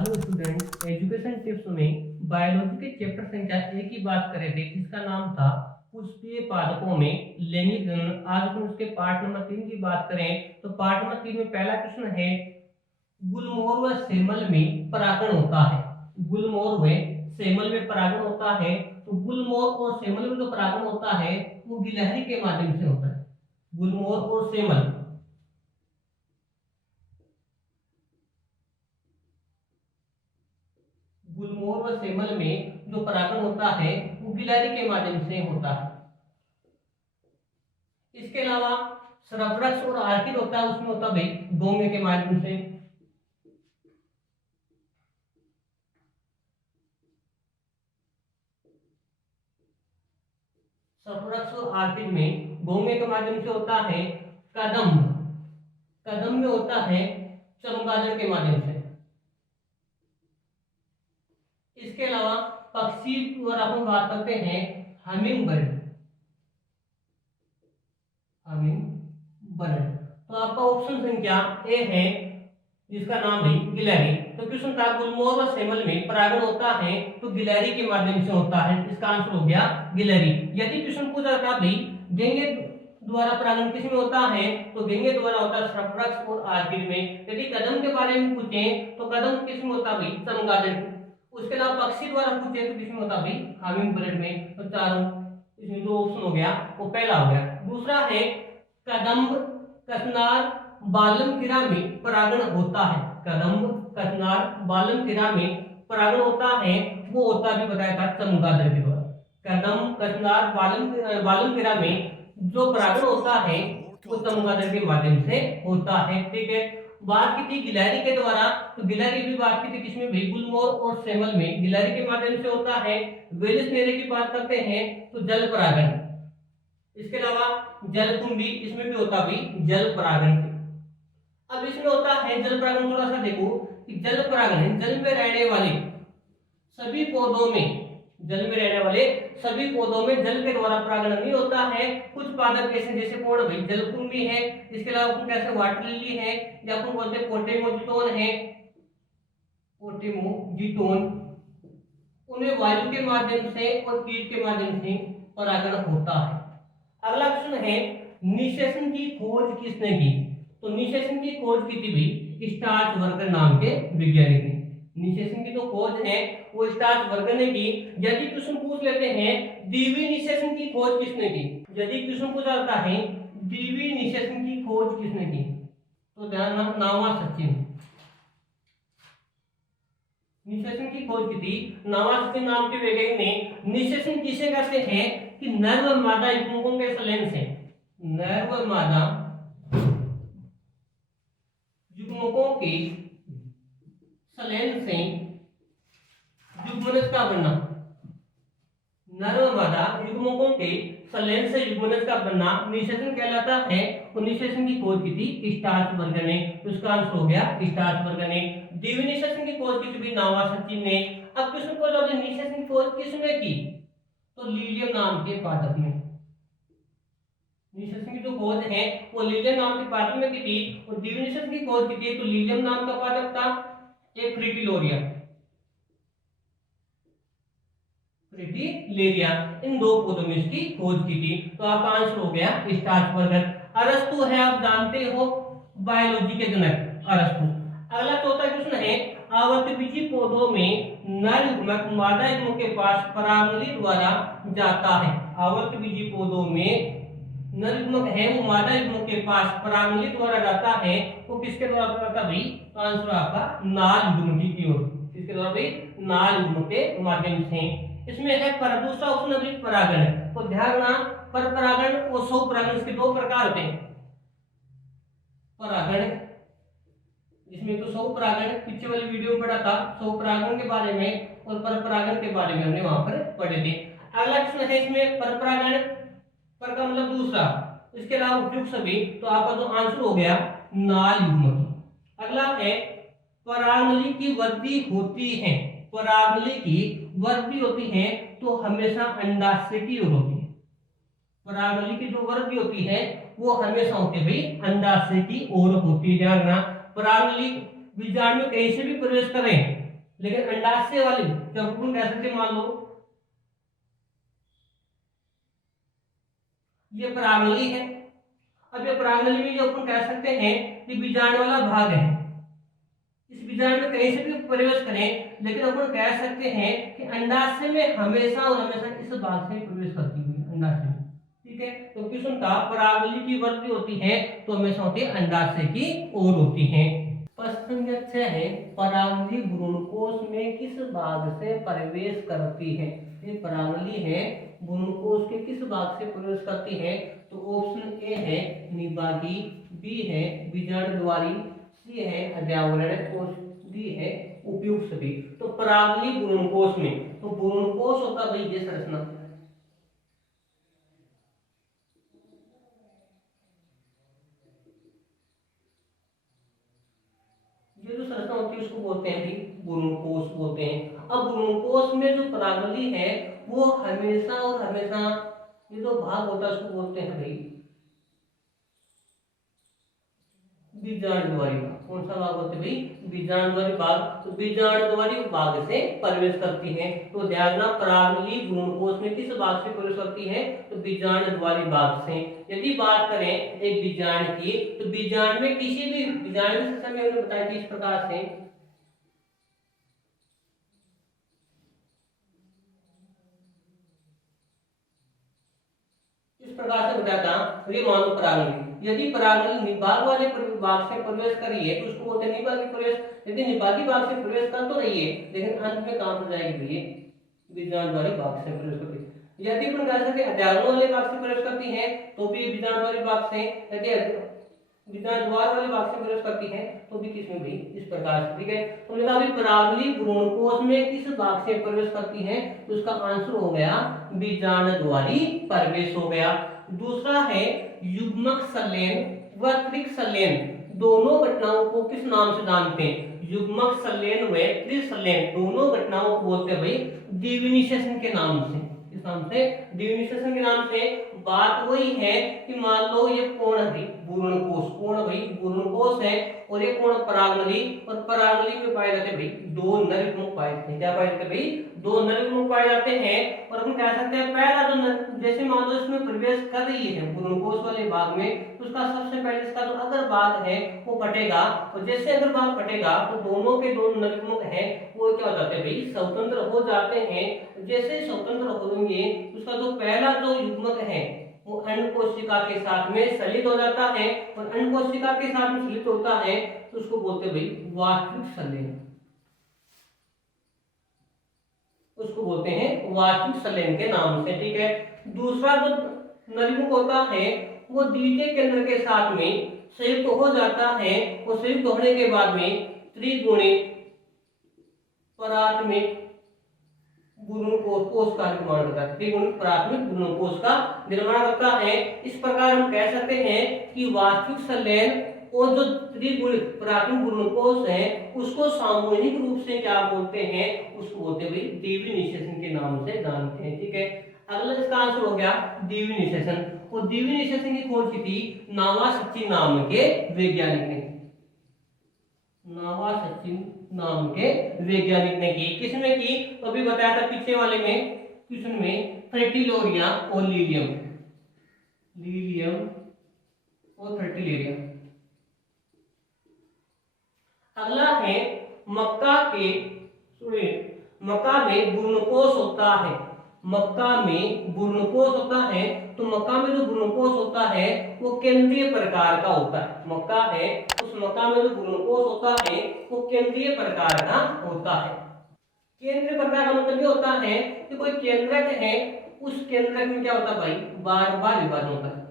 Hello student, education tips में biology के chapter संख्या 1 की बात कर रहे थे जिसका नाम था पुष्पीय पादपों में लैंगिक जनन। आज अपन उसके पार्ट नंबर 3 की बात करें तो पार्ट नंबर 3 में पहला क्वेश्चन है, गुलमोहर व सेमल में परागण होता है। गुलमोहर व सेमल में परागण होता है तो गुलमोहर और सेमल में जो परागण होता है वो गिलहरी के माध्यम से होता है। गुलमोहर और सेमल गुलमोहर व सेमल में जो परागण होता है वो गिलहरी के माध्यम से होता है। इसके अलावा सरफरक्स और आर्किड होता है, उसमें होता है भाई डोंगे के माध्यम से। सरफरक्स और आर्किड में डोंगे के माध्यम से होता है। कदम्ब कदम्ब में होता है चमगादड़ के माध्यम से। इसके अलावा पक्षी द्वारा अपन बात करते हैं हमिंग बर्ड। तो आपका ऑप्शन संख्या ए है जिसका नाम है गिलहरी। तो क्वेश्चन था गुलमोहर व सेमल में परागण होता है तो गिलहरी के माध्यम से होता है, इसका आंसर हो गया गिलहरी। यदि क्वेश्चन पूछा था भाई गेंगे द्वारा परागण किस में होता है तो गेंगे द्वारा होता है सरफरक्स और आर्किड में। यदि कदम के बारे में पूछे तो कदम किस में होता है भाई चमगादड़। उसके अलावा पक्षी द्वारा पूछे तो किस में होता है भाई हमिंग बर्ड में। तो चारों इसमें जो ऑप्शन हो गया वो पहला हो गया। दूसरा है कदम्ब कसनार बालम किरा में परागण होता है। कदम्ब कसनार बालम किरा में परागण होता है, वो होता भी बताया था चमगादड़ के द्वारा। कदम्ब कसनार बालम किरा में जो परागण होता है वो चमगादड़ के माध्यम से होता है। ठीक है, बात की थी गिलहरी के द्वारा, तो गिलहरी भी बात की थी किसमें भाई गुलमोहर और सेमल में गिलहरी के माध्यम से होता है। वेलिस नेरे की बात करते हैं तो जल परागण। इसके अलावा जलकुंभी इसमें भी होता भी जल परागण। अब इसमें होता है जल परागण, थोड़ा सा देखो कि जल परागण जल में रहने वाले सभी पौधों में, जल में रहने वाले सभी पौधों में जल के द्वारा परागण नहीं होता है। कुछ पादप ऐसे जैसे कौन भाई जलकुंभी है, इसके अलावा अपन कैसे वाटर लिली है या अपन बोलते हैं पोटेमोजिटोन है, पोटेमोजिटोन, उन्हें वायु के माध्यम से और कीट के माध्यम से परागण होता है। अगला क्वेश्चन है निषेचन की खोज किसने की। तो निषेचन की खोज की थी भी स्टार्चबर्गर नाम के वैज्ञानिक ने। निषेचन की जो खोज है वो स्टार्चबर्गर ने की। यदि क्वेश्चन पूछ लेते हैं द्विवीय निषेचन की खोज किसने की, यदि क्वेश्चन पूछा जाता है द्विवीय निषेचन की खोज किसने की तो ध्यान नामा सचिन। निषेचन की खोज की थी नामा सचिन नाम के वैज्ञानिक ने। निषेचन किसे कहते हैं कि नर व मादा युग्मकों के संलयन से, नर व मादा युग्मकों के संलयन से युग्मनज का बनना, नर व मादा युग्मकों के संलयन से युग्मनज का बनना निषेचन कहलाता है। तो निषेचन की खोज की थी स्टार्चबर्गर ने, उसका आंसर हो गया स्टार्चबर्गर ने। द्विवीय निषेचन की खोज की थी नामा सचिन ने। अब क्वेश्चन को जब निषेचन की खोज किसने की तो लीलियम नाम के पादप में। निषेचन की जो खोज है वो लीलियम नाम के पादप में की थी। और द्विवीय निषेचन की खोज की थी तो लीलियम नाम का पादप था, एक फ्रिटिलोरिया, फ्रिटिलेरिया, इन दो पौधों में इसकी खोज की थी। तो आपका आंसर हो गया स्टार्चबर्गर। अरस्तु है, आप जानते हो बायोलॉजी के जनक अरस्तु। अगला चौथा क्वेश्चन है आवृतबीजी पौधों में नर युग्मक मादा युग्मक के पास परागनली द्वारा जाता है। आवृतबीजी पौधों में नर युग्मक है वो मादा युग्मक के पास परागनली द्वारा जाता है, वो किसके द्वारा जाता भाई तो आंसर आपका नाल युग्मक की ओर। किसके द्वारा भाई नाल युग्मक के माध्यम से। इसमें है पर दूसरा ऑप्शन अभी परागण है। तो ध्यान रखना पर परागण और सौ परागण इसके दो प्रकार होते हैं। परागण इसमें तो सौ परागण पीछे वाली वीडियो में पढ़ा था, सौ परागण के बारे में और पर परागण के बारे में हमने वहां पर पढ़े थे। अगला क्वेश्चन है इसमें पर परागण, पर का मतलब दूसरा, इसके अलावा उपयुक्त सभी, तो आपका जो आंसर हो गया नाल युग्मक। अगला है परागनली की वृद्धि होती है। परागनली की वृद्धि होती है तो हमेशा अंडाशय की ओर होती है। परागनली की जो वृद्धि होती है वो हमेशा होती है भाई अंडाशय की ओर होती है। ध्यान रखना परागनली बीजाणु कहीं से भी प्रवेश करें लेकिन अंडाशय वाली जब अपन कह सकते हैं, मान लो ये परागनली है। अब ये परागनली में जो अपन कह सकते हैं कि बीजाणु वाला भाग है, इस बीजाणु में कहीं से भी प्रवेश करें, लेकिन अपन कह सकते हैं कि अंडाशय में हमेशा और हमेशा इस भाग से प्रवेश करती हुई अंडाशय में। ठीक है, तो किसुनता परागनली की वृद्धि होती है तो हमेशा होती है अंडाशय की ओर होती है। प्रश्न संख्या 6 है, परागनली भ्रूणकोश में किस भाग से प्रवेश करती है? ये परागनली है, भ्रूणकोश के किस भाग से प्रवेश करती है? तो ऑप्शन ए है निभागी, बी है बीजाणुद्वारी, सी है अध्यावरण कोश, डी है उपयुक्त सभी। तो परागनली भ्रूणकोश में, तो भ्रूणकोश होता भाई ये संरचना, ये जो संरचना होती है उसको बोलते हैं भाई भ्रूणकोश बोलते हैं। अब भ्रूणकोश में जो परागनली है वो हमेशा और हमेशा ये जो भाग होता है उसको बोलते हैं भाई बीजाणुद्वारी भाग। कौन सा भाग होता है भाई? बीजाणुद्वारी भाग। तो बीजाणुद्वारी भाग से प्रवेश करती है। तो ध्यान रखना, परागनली भ्रूणकोश में किस भाग से प्रवेश करती है? तो बीजाणुद्वारी भाग से। यदि बात करें एक बीजाणु की, तो बीजाणु में किसी भी बीजाणु के समय हमने बताया कि इस प्रकार से इस प्रकार से बताया था। ये मान लो परागनली, यदि परागनली निभाग वाले भाग से प्रवेश कर रही है तो उसको बोलते हैं निभागी प्रवेश। यदि निभागी भाग से प्रवेश कर तो रही है लेकिन अंत में कहां पर जाएगी भाई? बीजाणुद्वारी भाग से प्रवेश करती है। यदि अपन कह सकते हैं अध्यारोह वाले भाग से प्रवेश करती है तो भी बीजाणुद्वारी भाग से, यदि बीजाणुद्वार वाले भाग से प्रवेश करती है तो भी किसमें भी? इस प्रकार से। ठीक है, तो हमने कहा अभी परागनली भ्रूणकोश में किस भाग से प्रवेश करती है? तो उसका आंसर हो गया बीजाणुद्वारी प्रवेश हो गया। दूसरा है युग्मक संलयन व त्रिक संलयन, दोनों घटनाओं को किस नाम से जानते हैं? युग्मक संलयन व त्रिक संलयन दोनों घटनाओं को बोलते हैं भाई डिविनिसेशन के नाम से। इस नाम से, डिविनिसेशन के नाम से। बात वही है कि मान लो ये कोण है भ्रूणकोश, कोण भाई भ्रूणकोश है और ये कोण परागनली, और परागनली में पाए जाते भाई दो नरयुग्मक पाए जाते हैं। क्या पाए जाते भाई? दो नरयुग्मक पाए जाते हैं। और अपन कह सकते हैं पहला जो जैसे मान लो इसमें प्रवेश कर रही है भ्रूणकोश वाले भाग में, तो उसका सबसे पहले इसका जो अगर भाग है वो फटेगा, और जैसे अगर भाग फटेगा तो दोनों के दोनों नरयुग्मक है वो क्या हो जाते हैं भाई? स्वतंत्र हो जाते हैं। जैसे स्वतंत्र होंगे उसका जो पहला जो युग्मक है वो अंड कोशिका के साथ में सलित हो जाता है, और अंड कोशिका के साथ में सलित होता है तो उसको बोलते हैं भाई वास्तविक संलयन। उसको बोलते हैं वास्तविक संलयन के नाम से। ठीक है, दूसरा जो नरयुग्मक होता है वो द्वितीय केंद्र के साथ में संयुक्त हो जाता है, और संयुक्त होने के बाद में त्रिगुणित प्राथमिक भ्रूणकोश का निर्माण करता है। त्रिगुणित प्राथमिक भ्रूणकोश का निर्माण करता है। इस प्रकार हम कह सकते हैं कि वास्तविक संलयन और जो त्रिगुणित प्राथमिक भ्रूणकोश है उसको सामूहिक रूप से क्या बोलते हैं? उसको बोलते हैं भाई डिविनिसेशन के नाम से जानते हैं। ठीक है, अगला इसका आंसर हो गया डिविनिसेशन। और डिविनिसेशन की खोज की थी नावासच्ची नाम के वैज्ञानिक ने। नावासच्ची नाम के वैज्ञानिक ने की। किसने की? तो अभी बताया था पीछे वाले में क्वेश्चन में, फर्टिलोरिया और लीलियम, लीलियम और फर्टिलेरिया। अगला है मक्का के, मक्का में भ्रूणकोश होता है। मक्का में भ्रूणकोश होता है, तो मक्का में जो भ्रूणकोश होता है वो केंद्रीय प्रकार का होता है। मक्का है, उस मक्का में जो भ्रूणकोश होता है वो केंद्रीय प्रकार का होता है। केंद्रीय प्रकार का मतलब ये होता है कि कोई केंद्रक है, उस केंद्रक में क्या होता है भाई? बार बार विभाजन होता है।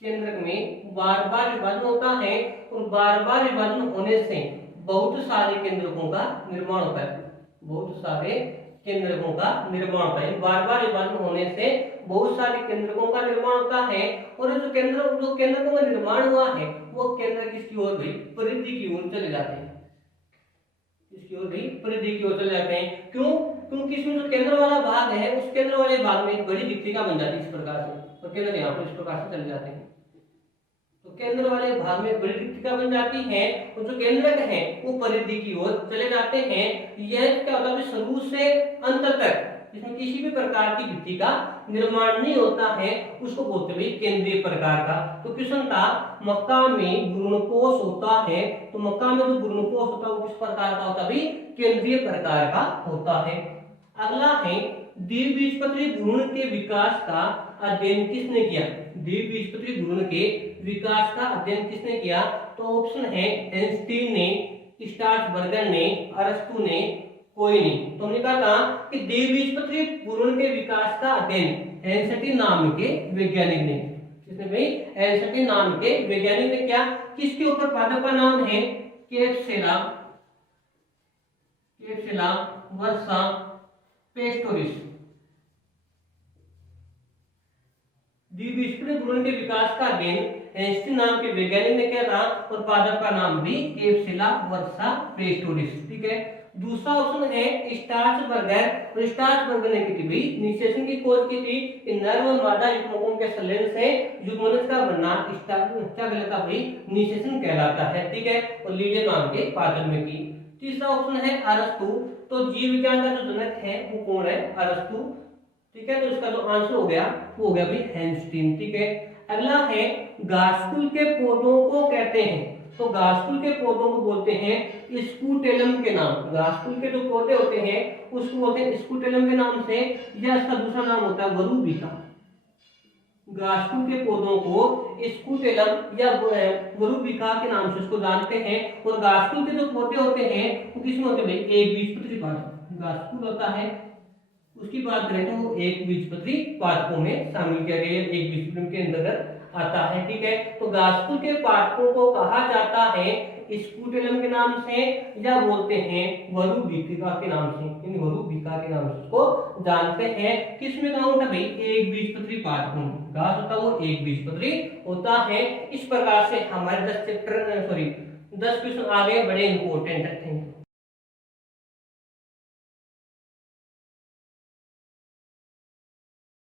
केंद्रक में बार बार विभाजन होता है, और बार बार विभाजन होने से बहुत सारे केंद्रकों का निर्माण होता है। बहुत सारे केंद्रकों का निर्माण होता है। बार बार विभाजन होने से बहुत सारे केंद्रकों का निर्माण होता है, और जो केंद्रकों का निर्माण हुआ है वो केंद्र किसकी ओर भाई? परिधि की ओर चले जाते हैं। इसकी ओर भाई परिधि की ओर चले जाते हैं। क्यों? क्योंकि इसमें जो केंद्र वाला भाग है उस केंद्र वाले भाग में एक बड़ी दीप्तिका बन जाती है इस प्रकार से, और केंद्र यहाँ पर इस प्रकार से चले जाते हैं। तो केंद्र वाले भाग में बड़ी रिक्तिका बन जाती है और जो केंद्रक है वो परिधि की ओर चले जाते हैं। यह क्या होता है, शुरू से अंत तक इसमें किसी भी प्रकार की वृत्ति का निर्माण नहीं होता है, उसको बोलते हैं केंद्रीय प्रकार का। तो क्वेश्चन था मक्का में गुणकोष होता है, तो मक्का में जो गुणकोष होता है वो किस प्रकार का होता है, केंद्रीय प्रकार का होता है। अगला है द्विबीजपत्री भ्रूण के विकास का अध्ययन किसने किया। द्विबीजपत्री भ्रूण के विकास का अध्ययन किसने किया, तो ऑप्शन है आइंस्टीन ने, स्टार्सबर्गर ने, अरस्तु ने, कोई नहीं। तो हमने कहा था कि द्विबीजपत्री भ्रूण के विकास का अध्ययन आइंस्टीन नाम के वैज्ञानिक ने, किसने भाई, आइंस्टीन नाम के वैज्ञानिक ने किया। किसके ऊपर पादप का नाम है, कैप्सेला वर्सा पेस्टोरिस। द्विबीजपत्री भ्रूण के विकास का अध्ययन आइंस्टीन नाम के वैज्ञानिक ने किया था और पादप का नाम भी कैप्सेला वर्सा पेस्टोरिस। ठीक है। दूसरा ऑप्शन है स्टार्सबर्गर, और स्टार्सबर्गर ने की थी भाई निषेचन की खोज की थी कि नर व मादा युग्मकों के संलयन से युग्मनज का बनना क्या कहलाता भाई, निषेचन कहलाता है। ठीक है। और लीले नाम के पादप में की। तीसरा ऑप्शन है अरस्तु, तो जीव विज्ञान का जो जनक है वो कौन है, अरस्तु। ठीक है। तो इसका जो आंसर हो गया वो हो गया भाई आइंस्टीन। ठीक है। अगला है घासकुल के पौधों को कहते हैं, तो घासकुल के पौधों को बोलते हैं स्कूटेलम के नाम। घासकुल के जो पौधे होते हैं उसको बोलते हैं स्कूटेलम के नाम से, या इसका दूसरा नाम होता है वरुबिका। घासकुल के पौधों को स्कूटेलम या वरुबिका के नाम से इसको जानते हैं। और घासकुल के जो पौधे होते हैं वो किसमें होते हैं, एक बीजपत्री पादप। घासकुल होता है, उसकी बात करें तो एक बीजपत्री पादपों में शामिल किया गया, एक बीजपत्री के अंतर्गत आता है। ठीक है। तो घासकुल के पादपों को कहा जाता है स्कूटेलम के नाम से, या बोलते हैं वरुबिका के नाम से। इन वरुबिका के नाम से इसको जानते हैं। किसमें काउंट है भाई, एक बीजपत्री पादपों में। घास होता है वो एक बीजपत्री होता है। इस प्रकार से हमारे 10 क्वेश्चन आ गए, बड़े इंपॉर्टेंट है।